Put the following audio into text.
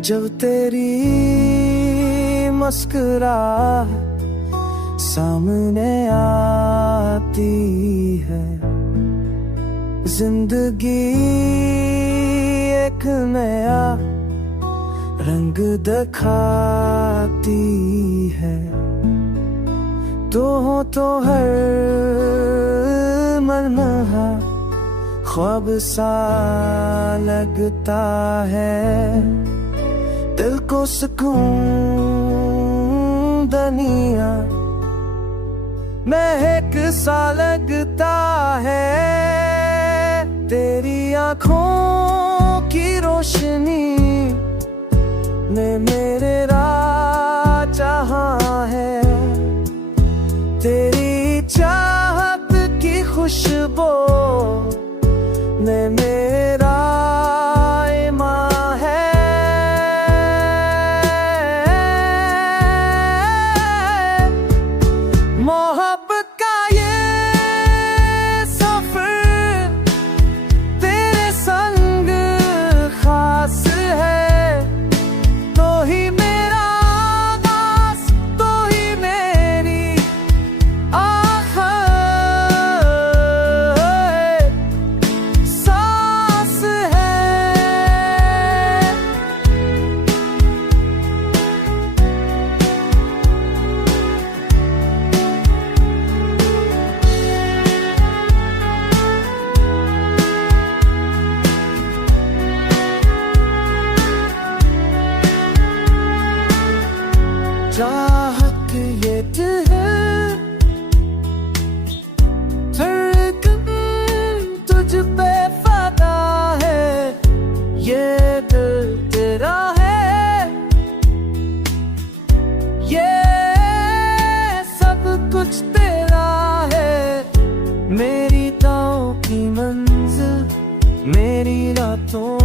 जब तेरी मुस्कुराहट सामने आती है, जिंदगी एक नया रंग दिखाती है। तो हो तो हर मनहा ख्वाब सा लगता है, दिल को सुकून दुनिया महक सा लगता है। तेरी आँखों की रोशनी ने मेरे राह जहाँ है, तेरी चाहत की खुशबू ने मेरा ईमान है। मोहब्बत का ये सफर तेरे संग खास है, तो ही मेरा आगाज़, तो ही मेरी आखिर सांस है। चाहत ये दिल धड़कन तुझ पे फ़िदा है, ये दिल तेरा है, ये सब कुछ तेरा है। मेरी ताओं की मंजिल, मेरी रातों